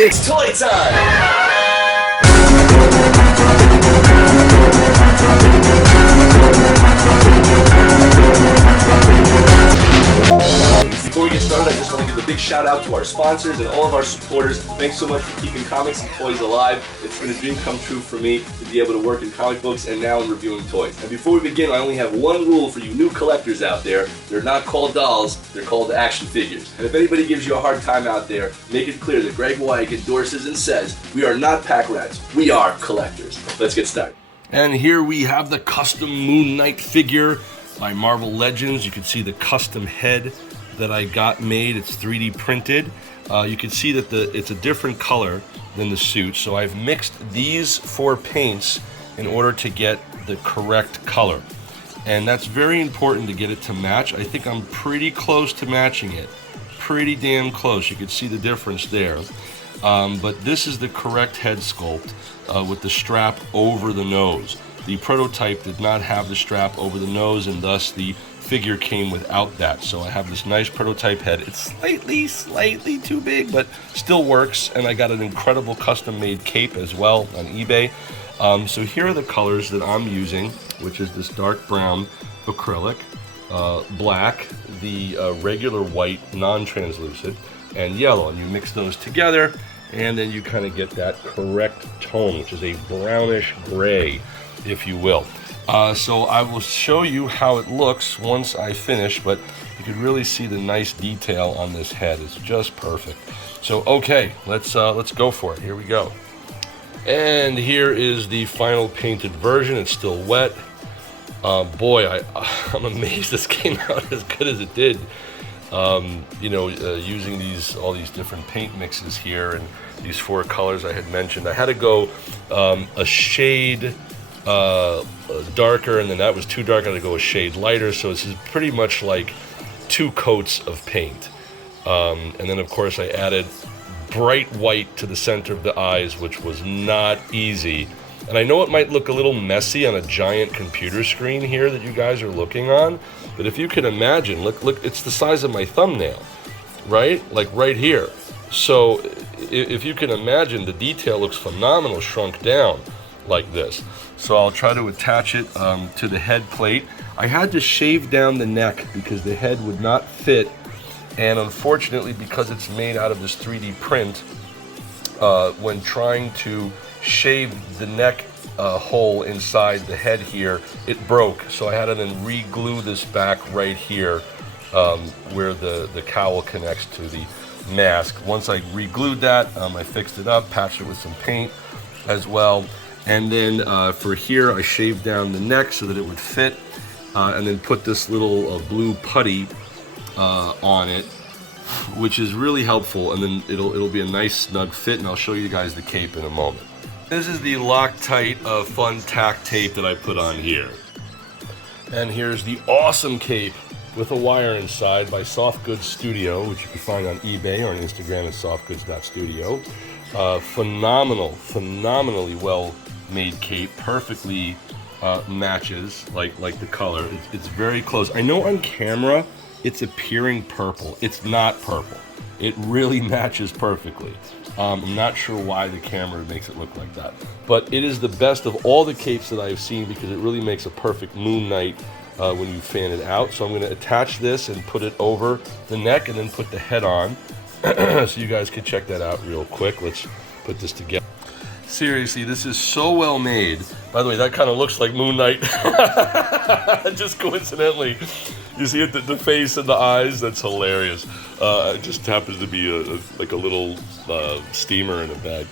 It's toy time! Before we get started, I just want to give a big shout out to our sponsors and all of our supporters. Thanks so much for keeping comics and toys alive. It's been a dream come true for me to be able to work in comic books and now in reviewing toys. And before we begin, I only have one rule for you new collectors out there. They're not called dolls, they're called action figures. And if anybody gives you a hard time out there, make it clear that Graig Weich endorses and says, we are not pack rats, we are collectors. Let's get started. And here we have the custom Moonknight figure by Marvel Legends. You can see the custom head that I got made. It's 3D printed. You can see that it's a different color than the suit. So I've mixed these 4 paints in order to get the correct color. And that's very important to get it to match. I think I'm pretty close to matching it. Pretty damn close. You can see the difference there. But this is the correct head sculpt with the strap over the nose. The prototype did not have the strap over the nose, and thus the figure came without that. So I have this nice prototype head. It's slightly too big, but still works. And I got an incredible custom-made cape as well on eBay. So here are the colors that I'm using, which is this dark brown acrylic, black, the regular white, non-translucent, and yellow. And you mix those together, and then you kind of get that correct tone, which is a brownish gray, if you will. So I will show you how it looks once I finish, but you can really see the nice detail on this head. It's just perfect. So okay, let's go for it. Here we go. And here is the final painted version. It's still wet. Boy, I'm amazed this came out as good as it did. Using all these different paint mixes here and these 4 colors I had mentioned. I had to go a shade darker, and then that was too dark. I had to go a shade lighter, so this is pretty much like 2 coats of paint. And then of course I added bright white to the center of the eyes, which was not easy. And I know it might look a little messy on a giant computer screen here that you guys are looking on, but if you can imagine, look, it's the size of my thumbnail, right? Like right here. So if you can imagine, the detail looks phenomenal shrunk down like this. So I'll try to attach it to the head plate. I had to shave down the neck because the head would not fit, and unfortunately, because it's made out of this 3D print, when trying to shave the neck hole inside the head here, it broke. So I had to then re-glue this back right here where the cowl connects to the mask. Once I re-glued that, I fixed it up, patched it with some paint as well. And then for here, I shaved down the neck so that it would fit, and then put this little blue putty on it, which is really helpful. And then it'll be a nice snug fit, and I'll show you guys the cape in a moment. This is the Loctite Fun Tack tape that I put on here. And here's the awesome cape with a wire inside by Softgoods.Studio, which you can find on eBay or on Instagram at Softgoods.Studio. Phenomenally well made cape, perfectly matches like the color. It's very close. I know on camera it's appearing purple. It's not purple. It really matches perfectly. I'm not sure why the camera makes it look like that, but it is the best of all the capes that I've seen because it really makes a perfect Moonknight when you fan it out. So I'm going to attach this and put it over the neck and then put the head on so you guys can check that out real quick. Let's put this together. Seriously, this is so well made. By the way, that kind of looks like Moonknight. Just coincidentally. You see it, the face and the eyes? That's hilarious. It just happens to be like a little steamer in a bag.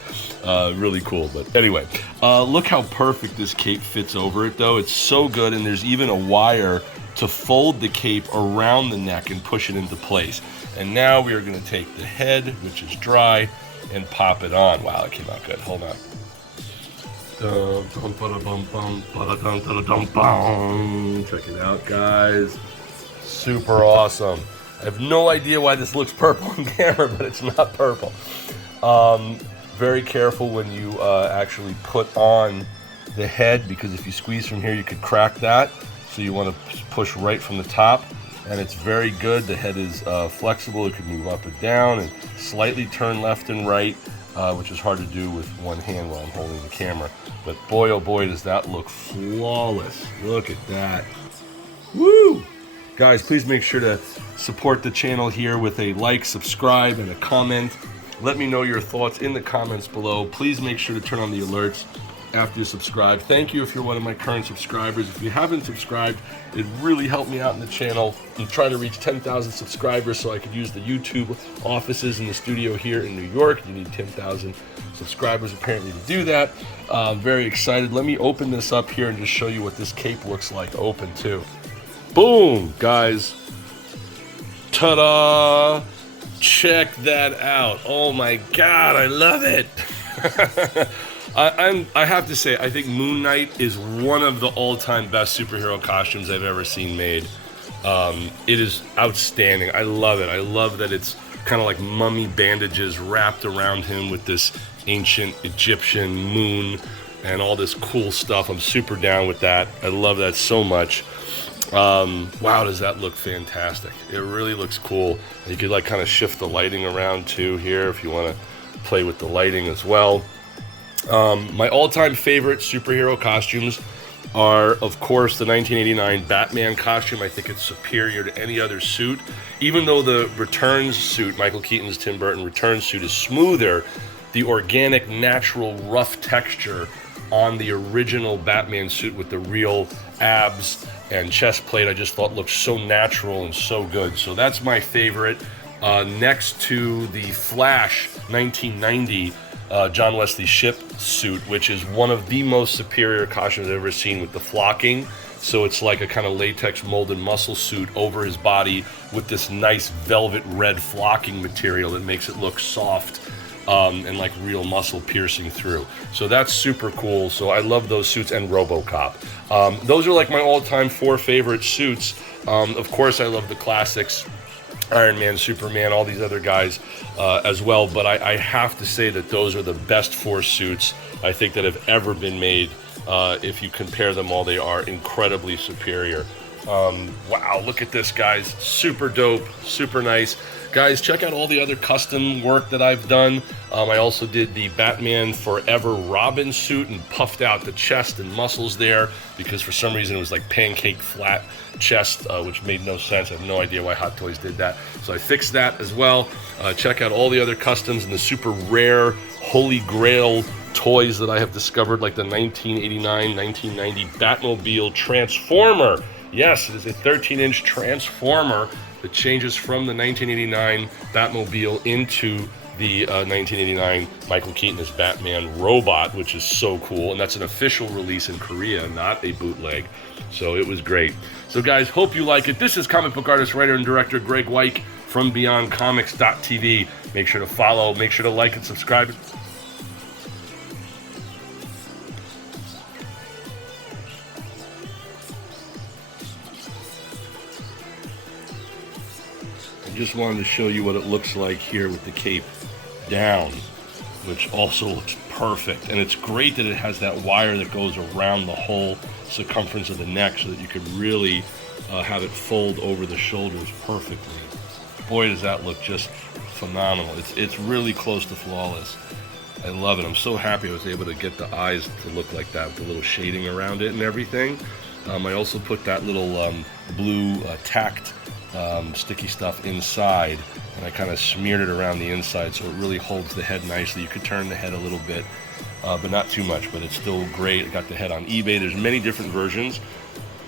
Really cool, but anyway. Look how perfect this cape fits over it, though. It's so good, and there's even a wire to fold the cape around the neck and push it into place. And now we are going to take the head, which is dry, and pop it on. Wow, it came out good. Hold on. Check it out, guys. Super awesome. I have no idea why this looks purple on camera, but it's not purple. Very careful when you actually put on the head, because if you squeeze from here, you could crack that. So you want to push right from the top, and it's very good. The head is flexible. It can move up and down and slightly turn left and right. which is hard to do with one hand while I'm holding the camera. But boy, oh boy, does that look flawless. Look at that. Woo! Guys, please make sure to support the channel here with a like, subscribe, and a comment. Let me know your thoughts in the comments below. Please make sure to turn on the alerts after you subscribe. Thank you if you're one of my current subscribers. If you haven't subscribed, it really helped me out in the channel. I'm trying to reach 10,000 subscribers so I could use the YouTube offices in the studio here in New York. You need 10,000 subscribers apparently to do that. Very excited. Let me open this up here and just show you what this cape looks like open too. Boom, guys. Ta-da! Check that out. Oh my God, I love it. I have to say, I think Moonknight is one of the all-time best superhero costumes I've ever seen made. It is outstanding. I love it. I love that it's kind of like mummy bandages wrapped around him with this ancient Egyptian moon and all this cool stuff. I'm super down with that. I love that so much. Wow, does that look fantastic. It really looks cool. You could like kind of shift the lighting around too here if you want to play with the lighting as well. My all-time favorite superhero costumes are, of course, the 1989 Batman costume. I think it's superior to any other suit. Even though the Returns suit, Michael Keaton's Tim Burton Returns suit, is smoother, the organic, natural, rough texture on the original Batman suit with the real abs and chest plate, I just thought looked so natural and so good. So that's my favorite. Next to the Flash 1990 John Wesley Shipp suit, which is one of the most superior costumes I've ever seen with the flocking. So it's like a kind of latex molded muscle suit over his body with this nice velvet red flocking material that makes it look soft and like real muscle piercing through. So that's super cool. So I love those suits, and RoboCop. Those are like my all-time 4 favorite suits. Of course, I love the classics. Iron Man, Superman, all these other guys as well, but I have to say that those are the best 4 suits I think that have ever been made. If you compare them all, they are incredibly superior. Wow, look at this, guys. Super dope, super nice. Guys, check out all the other custom work that I've done. I also did the Batman Forever Robin suit and puffed out the chest and muscles there because for some reason it was like pancake flat chest, which made no sense. I have no idea why Hot Toys did that. So I fixed that as well. Check out all the other customs and the super rare Holy Grail toys that I have discovered, like the 1989, 1990 Batmobile Transformer. Yes, it is a 13-inch Transformer that changes from the 1989 Batmobile into the 1989 Michael Keaton as Batman robot, which is so cool. And that's an official release in Korea, not a bootleg. So it was great. So guys, hope you like it. This is comic book artist, writer, and director Graig Weich from BeyondComics.tv. Make sure to follow, make sure to like and subscribe. Just wanted to show you what it looks like here with the cape down, which also looks perfect. And it's great that it has that wire that goes around the whole circumference of the neck so that you could really have it fold over the shoulders perfectly. Boy, does that look just phenomenal. It's really close to flawless. I love it. I'm so happy I was able to get the eyes to look like that with the little shading around it and everything. I also put that little blue tacked sticky stuff inside, and I kind of smeared it around the inside so it really holds the head nicely. You could turn the head a little bit, but not too much, but it's still great. I got the head on eBay. There's many different versions,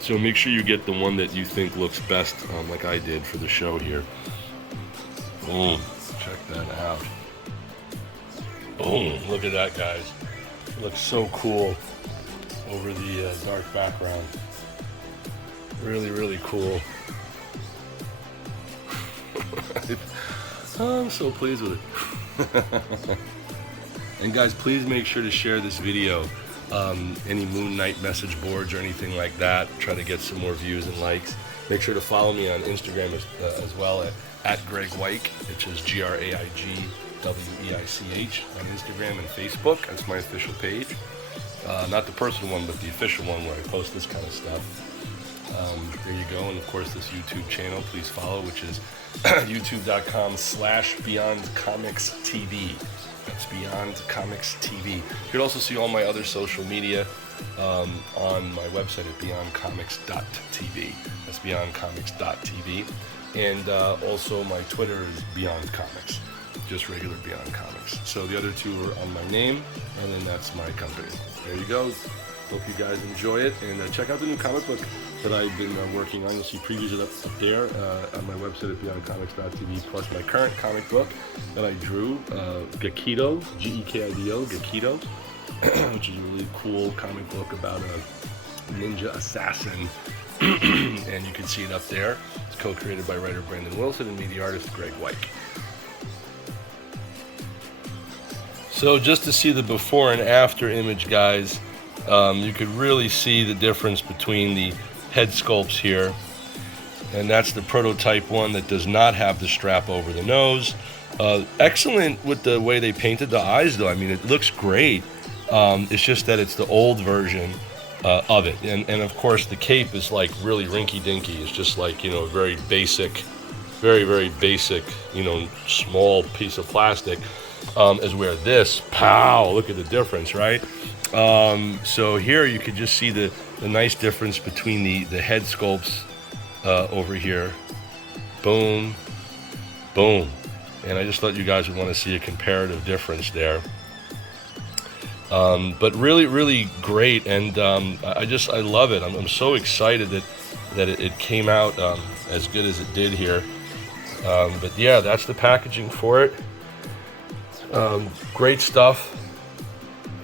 so make sure you get the one that you think looks best, like I did for the show here. Boom, check that out. Boom, look at that, guys. It looks so cool over the dark background. Really, really cool. I'm so pleased with it. And guys, please make sure to share this video. Any Moonknight message boards or anything like that. Try to get some more views and likes. Make sure to follow me on Instagram as well at Graig Weich, which is GraigWeich on Instagram and Facebook. That's my official page. Not the personal one, but the official one where I post this kind of stuff. There you go. And of course, this YouTube channel, please follow, which is youtube.com/BeyondComicsTV. That's Beyond Comics TV. You can also see all my other social media on my website at beyondcomics.tv. That's beyondcomics.tv. And also my Twitter is Beyond Comics, just regular Beyond Comics. So the other two are on my name, and then that's my company. There you go. Hope you guys enjoy it, and check out the new comic book that I've been working on. You'll see previews of that up there on my website at beyondcomics.tv, plus my current comic book that I drew, Gekido, Gekido, Gekido, which is a really cool comic book about a ninja assassin, and you can see it up there. It's co-created by writer Brandon Wilson and me, the artist Graig Weich. So just to see the before and after image, guys, you could really see the difference between the head sculpts here, and that's the prototype one that does not have the strap over the nose. Excellent with the way they painted the eyes, though. I mean, it looks great. It's just that it's the old version of it, and of course the cape is like really rinky-dinky. It's just like, you know, very basic, very basic, you know, small piece of plastic. As where this, pow, look at the difference, right? So here you could just see the nice difference between the head sculpts over here. Boom, boom. And I just thought you guys would want to see a comparative difference there. But really great, and I love it. I'm so excited that it came out as good as it did here. But yeah, that's the packaging for it. Great stuff.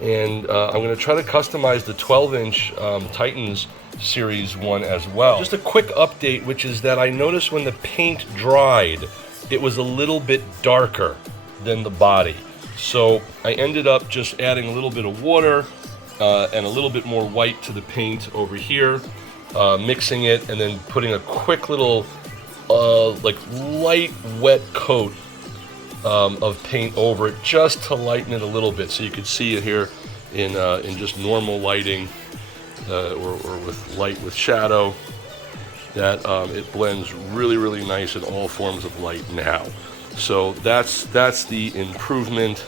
And I'm going to try to customize the 12-inch Titans Series 1 as well. Just a quick update, which is that I noticed when the paint dried, it was a little bit darker than the body. So I ended up just adding a little bit of water and a little bit more white to the paint over here, mixing it, and then putting a quick little like light wet coat of paint over it, just to lighten it a little bit, so you could see it here in just normal lighting or with light with shadow, that it blends really nice in all forms of light now. So that's the improvement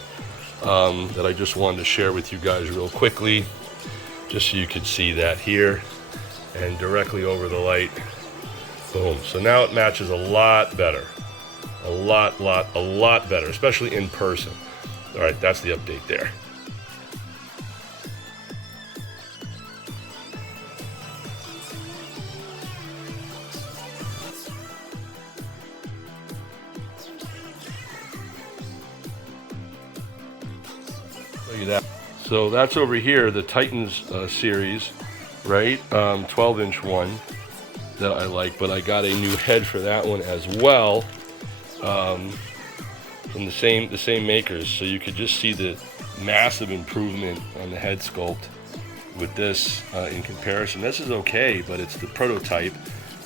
that I just wanted to share with you guys real quickly, just so you could see that here, and directly over the light. Boom. So now it matches a lot better. A lot better, especially in person. All right, that's the update there. Look at that. So that's over here, the Titans series, right? 12-inch one that I like, but I got a new head for that one as well. From the same makers, so you could just see the massive improvement on the head sculpt with this in comparison. This is okay, but it's the prototype,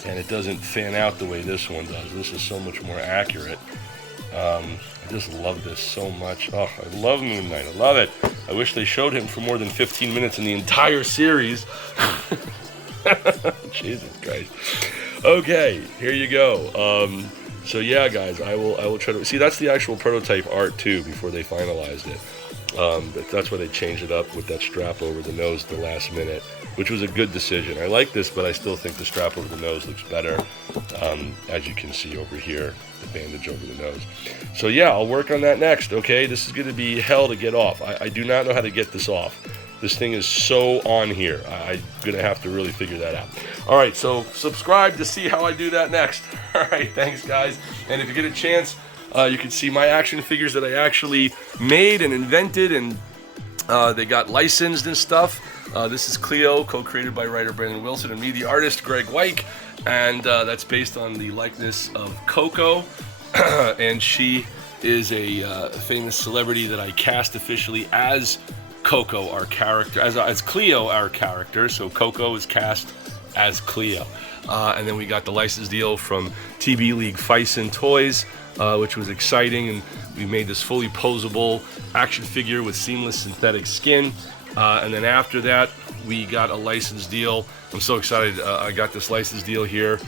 and it doesn't fan out the way this one does. This is so much more accurate. I just love this so much. Oh, I love Moonknight. I love it. I wish they showed him for more than 15 minutes in the entire series. Jesus Christ. Okay, here you go. So yeah, guys, I will try to see. That's the actual prototype art too, before they finalized it. But that's why they changed it up with that strap over the nose at the last minute, which was a good decision. I like this, but I still think the strap over the nose looks better. As you can see over here, the bandage over the nose. So yeah, I'll work on that next. Okay, this is going to be hell to get off. I do not know how to get this off. This thing is so on here. I'm going to have to really figure that out. All right, so subscribe to see how I do that next. All right, thanks, guys. And if you get a chance, you can see my action figures that I actually made and invented, and they got licensed and stuff. This is Cleo, co-created by writer Brandon Wilson and me, the artist Graig Weich, and that's based on the likeness of Coco. And she is a famous celebrity that I cast officially as Coco, our character, as Cleo, our character. So Coco is cast as Cleo. And then we got the license deal from TB League Fison Toys, which was exciting, and we made this fully posable action figure with seamless synthetic skin. And then after that, we got a license deal. I'm so excited. I got this license deal here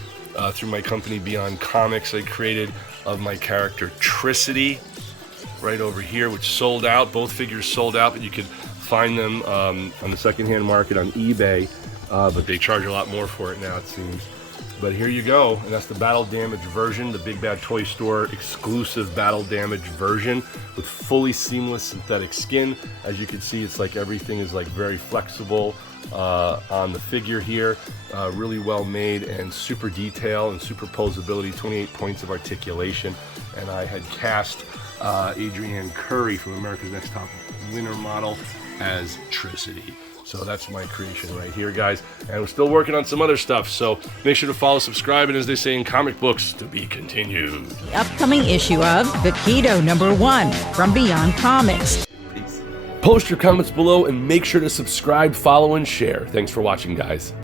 through my company Beyond Comics. I created of my character Tricity. right over here, which sold out. Both figures sold out, but you could find them on the secondhand market on eBay, but they charge a lot more for it now, it seems. But here you go, and that's the Battle Damage version, the Big Bad Toy Store exclusive Battle Damage version with fully seamless synthetic skin. As you can see, it's like everything is like very flexible on the figure here. Really well made and super detail and superposability, 28 points of articulation. And I had cast Adrienne Curry from America's Next Top Winner model as Tricity. So that's my creation right here, guys. And we're still working on some other stuff, so make sure to follow, subscribe, and as they say in comic books, to be continued. The upcoming issue of Gekido #1 from Beyond Comics. Peace. Post your comments below and make sure to subscribe, follow, and share. Thanks for watching, guys.